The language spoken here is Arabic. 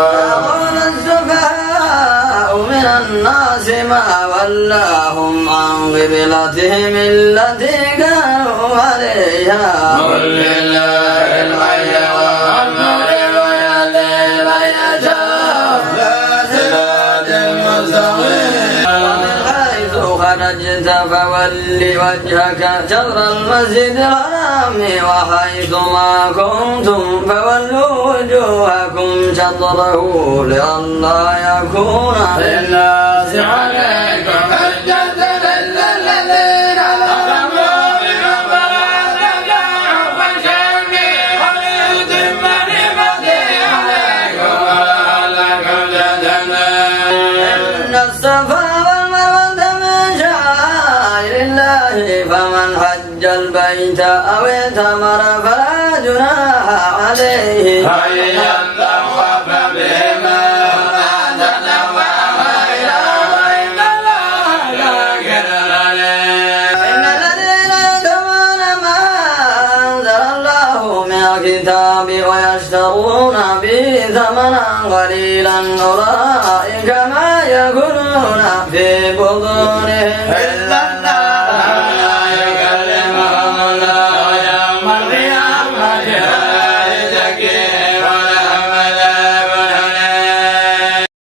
يقول السفهاء من الناس ما ولاهم عن قبلتهم التي كانوا عليها قل لله الحي والمغرب ويهدي من يشاء إلى صراط مستقيم ومن حيث خرجت فول وجهك شطر المسجد الحرام وحيث ما كنتم فولوا وجوهكم شطره لئلا يكون للناس عليكم حجة إلا الذين ظلموا منهم فلا ترجعوا فشرني وليتم نعمتي عليكم ولعلكم تهتدون إن الصفا والمروة من شعائر الله فمن حج البيت أو اعتمر فلا جناح عليه أن يطوف بهما ولا تطوف خيرا إن الله شاكر عليم إن الذين يكتمون ما أنزل الله من الكتاب ويشترون به ثمنا قليلا أولئك ما يأكلون في بطونهم إلا النار